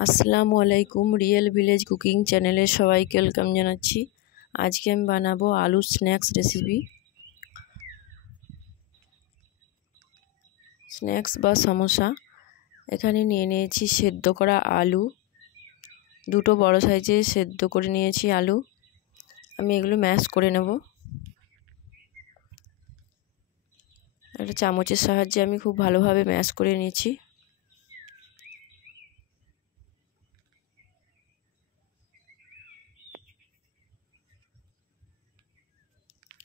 আসসালামু আলাইকুম। Real village cooking চ্যানেলে সবাইকে ওয়েলকাম জানাচ্ছি। আজকে আমি বানাবো আলু স্ন্যাক্স রেসিপি। স্ন্যাক্স বা সমোসা। এখানে নিয়ে নিয়েছি সেদ্ধ করা আলু, দুটো বড় সাইজের সেদ্ধ করে নিয়েছি আলু। আমি এগুলো ম্যাশ করে নেব। একটা চামচের সাহায্যে আমি খুব ভালোভাবে ম্যাশ করে নিয়েছি।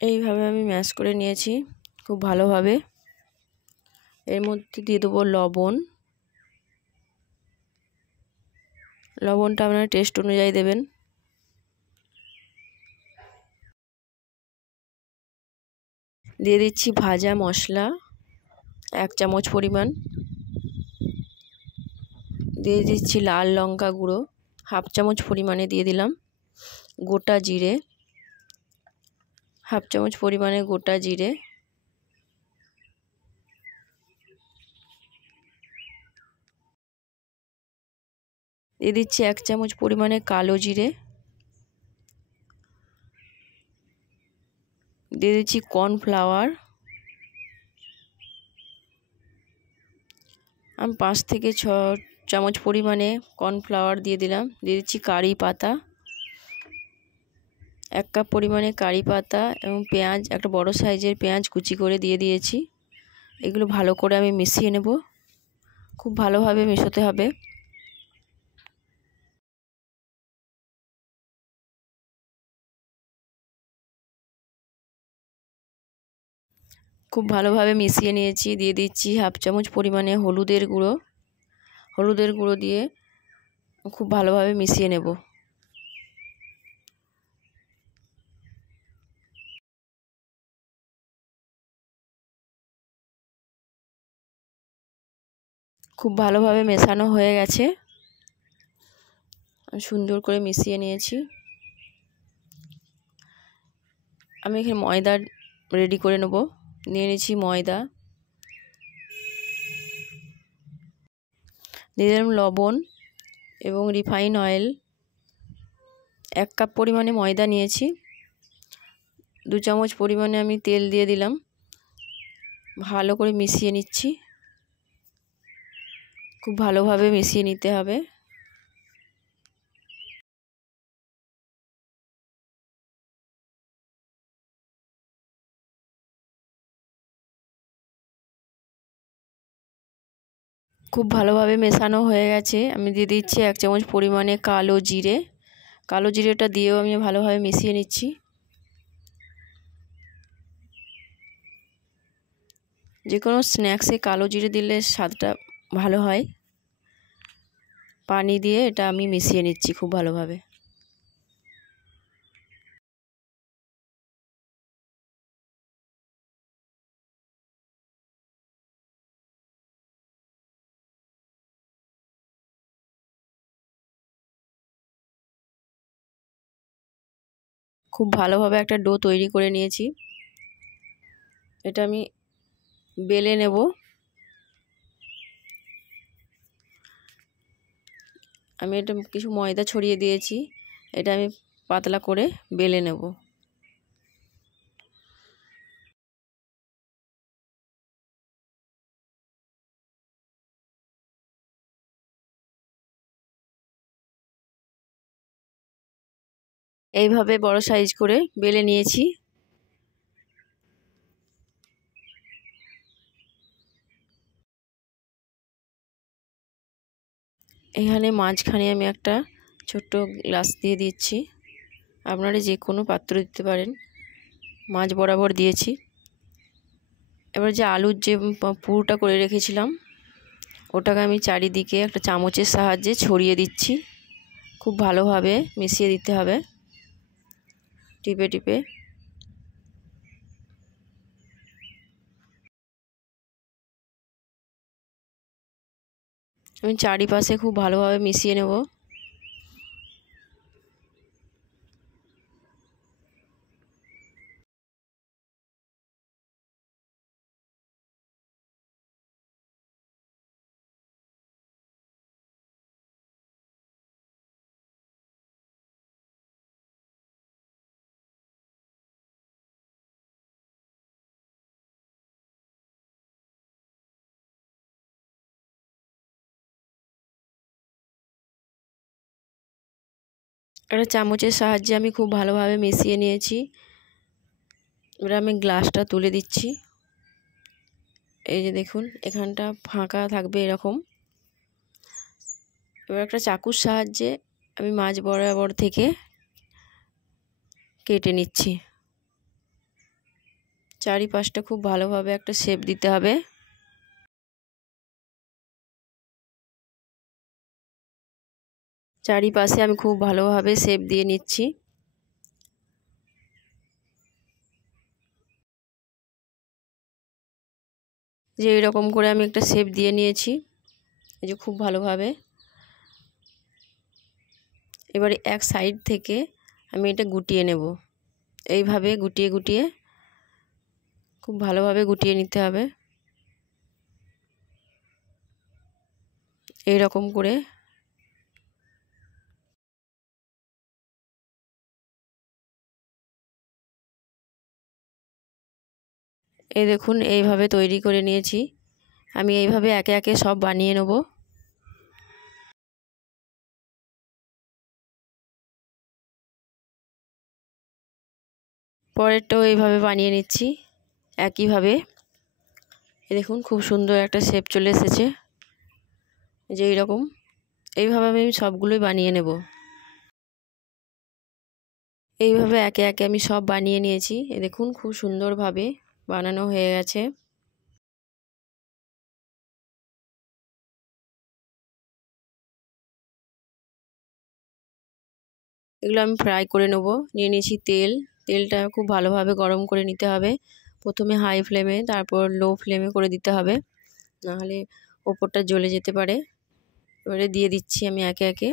এইভাবে আমি ম্যাশ করে নিয়েছি খুব ভালোভাবে। এর মধ্যে দিয়ে দেবো লবণ। লবণটা আপনার টেস্ট অনুযায়ী দেবেন। দিয়ে দিচ্ছি ভাজা মশলা 1 চামচ পরিমাণ। দিয়ে দিচ্ছি লাল লঙ্কা গুঁড়ো 1/2 চামচ পরিমাণে দিয়ে দিলাম। গোটা জিরে 1/2 চামচ পরিমাণে গোটা জিরে। দিয়ে দিচ্ছি 1 চামচ পরিমাণে কালো জিরে। দিয়ে দিচ্ছি কর্নফ্লাওয়ার। আমি 5 থেকে 6 চামচ পরিমাণে কর্নফ্লাওয়ার দিয়ে দিলাম। দিয়ে দিচ্ছি কারি পাতা 1 কাপ পরিমাণে কারি পাতা এবং পেঁয়াজ, একটা বড় সাইজের পেঁয়াজ কুচি করে দিয়ে দিয়েছি। এগুলো ভালো করে আমি মিশিয়ে নেব। খুব ভালোভাবে মেশাতে হবে। খুব ভালোভাবে মিশিয়ে নিয়েছি। দিয়ে দিচ্ছি 1/2 চামচ পরিমাণে হলুদের গুঁড়ো। হলুদের গুঁড়ো দিয়ে খুব ভালোভাবে মিশিয়ে নেব। খুব ভালোভাবে মেশানো হয়ে গেছে। সুন্দর করে মিশিয়ে নিয়েছি। আমি এখানে ময়দা রেডি করে নেব। নিয়ে নিয়েছি ময়দা। দিয়ে দিলাম লবণ এবং রিফাইন অয়েল। 1 কাপ পরিমাণে ময়দা নিয়েছি। 2 চামচ পরিমাণে আমি তেল দিয়ে দিলাম। ভালো করে মিশিয়ে নিচ্ছি। খুব ভালোভাবে মিশিয়ে নিতে হবে। খুব ভালোভাবে মেশানো হয়ে গেছে। আমি দিয়ে দিচ্ছি 1 চামচ পরিমাণে কালো জিরে। কালো জিরেটা দিয়েও আমি ভালোভাবে মিশিয়ে নিচ্ছি। যে কোনো স্ন্যাক্সে কালো জিরে দিলে স্বাদটা ভালো হয়। পানি দিয়ে এটা আমি মিশিয়ে নিচ্ছি খুব ভালোভাবে। খুব ভালোভাবে একটা ডো তৈরি করে নিয়েছি। এটা আমি বেলে নেব। আমি এটা কিছু ময়দা ছড়িয়ে দিয়েছি। এটা আমি পাতলা করে বেলে নেব। এইভাবে বড় সাইজ করে বেলে নিয়েছি। এখানে মাঝখানে আমি একটা ছোট্ট গ্লাস দিয়ে দিচ্ছি। আপনারা যে কোনো পাত্র দিতে পারেন। মাঝ বরাবর দিয়েছি। এবার যে আলুর যে পুরটা করে রেখেছিলাম ওটাকে আমি চারিদিকে একটা চামচের সাহায্যে ছড়িয়ে দিচ্ছি। খুব ভালোভাবে মিশিয়ে দিতে হবে টিপে টিপে। আমি চারিপাশে খুব ভালোভাবে মিশিয়ে নেব। একটা চামচের সাহায্যে আমি খুব ভালোভাবে মিশিয়ে নিয়েছি। এবার আমি গ্লাসটা তুলে দিচ্ছি। এই যে দেখুন, এখানটা ফাঁকা থাকবে এরকম। এবার একটা চাকুর সাহায্যে আমি মাঝ বরাবর থেকে কেটে নিচ্ছি। চারিপাশটা খুব ভালোভাবে একটা শেপ দিতে হবে। চারিপাশে আমি খুব ভালোভাবে শেপ দিয়ে নিচ্ছি। যে এরকম করে আমি একটা শেপ দিয়ে নিয়েছি, এই যে খুব ভালোভাবে। এবারে এক সাইড থেকে আমি এটা গুটিয়ে নেব। এইভাবে গুটিয়ে গুটিয়ে খুব ভালোভাবে গুটিয়ে নিতে হবে। এই রকম করে এই দেখুন, এইভাবে তৈরি করে নিয়েছি। আমি এইভাবে একে একে সব বানিয়ে নেব। পরেরটাও এইভাবে বানিয়ে নিচ্ছি একইভাবে। দেখুন খুব সুন্দর একটা শেপ চলে এসেছে। যে এইরকম এইভাবে আমি সবগুলোই বানিয়ে নেব। এইভাবে একে একে আমি সব বানিয়ে নিয়েছি। দেখুন খুব সুন্দরভাবে বানানো হয়ে গেছে। এগুলো আমি ফ্রাই করে নেব। নিয়ে নিয়েছি তেল। তেলটা খুব ভালোভাবে গরম করে নিতে হবে। প্রথমে হাই ফ্লেমে, তারপর লো ফ্লেমে করে দিতে হবে, নাহলে ওপরটা জ্বলে যেতে পারে। এবারে দিয়ে দিচ্ছি আমি একে একে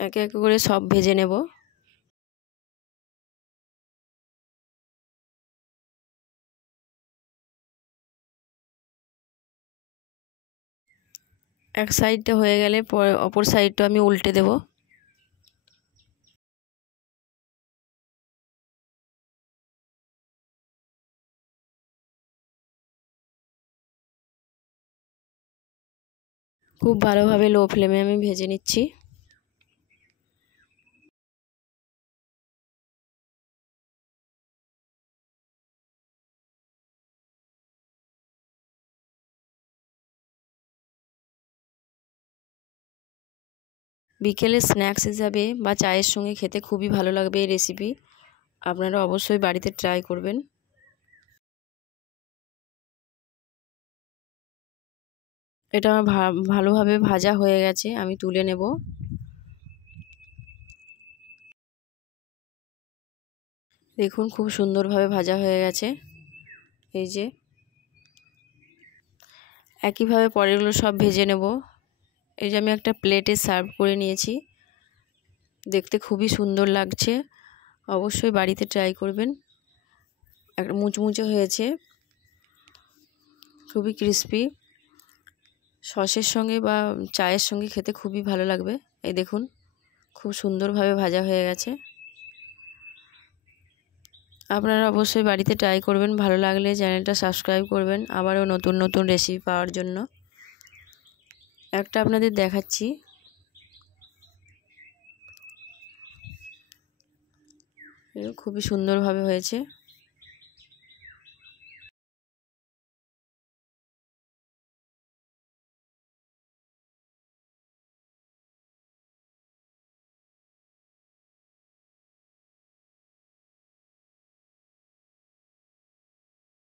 একে একে করে সব ভেজে নেব। এক সাইডটা হয়ে গেলে পরে অপর সাইডটা আমি উল্টে দেব। খুব ভালোভাবে লো ফ্লেমে আমি ভেজে নিচ্ছি। বিকেলে স্ন্যাক্স হিসাবে বা চায়ের সঙ্গে খেতে খুবই ভালো লাগবে এই রেসিপি। আপনারা অবশ্যই বাড়িতে ট্রাই করবেন। এটা ভালোভাবে ভাজা হয়ে গেছে, আমি তুলে নেব। দেখুন খুব সুন্দরভাবে ভাজা হয়ে গেছে। এই যে একইভাবে পরেরগুলো সব ভেজে নেব। এই যে আমি একটা প্লেটে সার্ভ করে নিয়েছি। দেখতে খুবই সুন্দর লাগছে। অবশ্যই বাড়িতে ট্রাই করবেন। একটা মুচমুচে হয়েছে, খুবই ক্রিস্পি। সসের সঙ্গে বা চায়ের সঙ্গে খেতে খুবই ভালো লাগবে। এই দেখুন খুব সুন্দরভাবে ভাজা হয়ে গেছে। আপনারা অবশ্যই বাড়িতে ট্রাই করবেন। ভালো লাগলে চ্যানেলটা সাবস্ক্রাইব করবেন আবারও নতুন নতুন রেসিপি পাওয়ার জন্য। একটা আপনাদের দেখাচ্ছি। খুবই সুন্দরভাবে হয়েছে।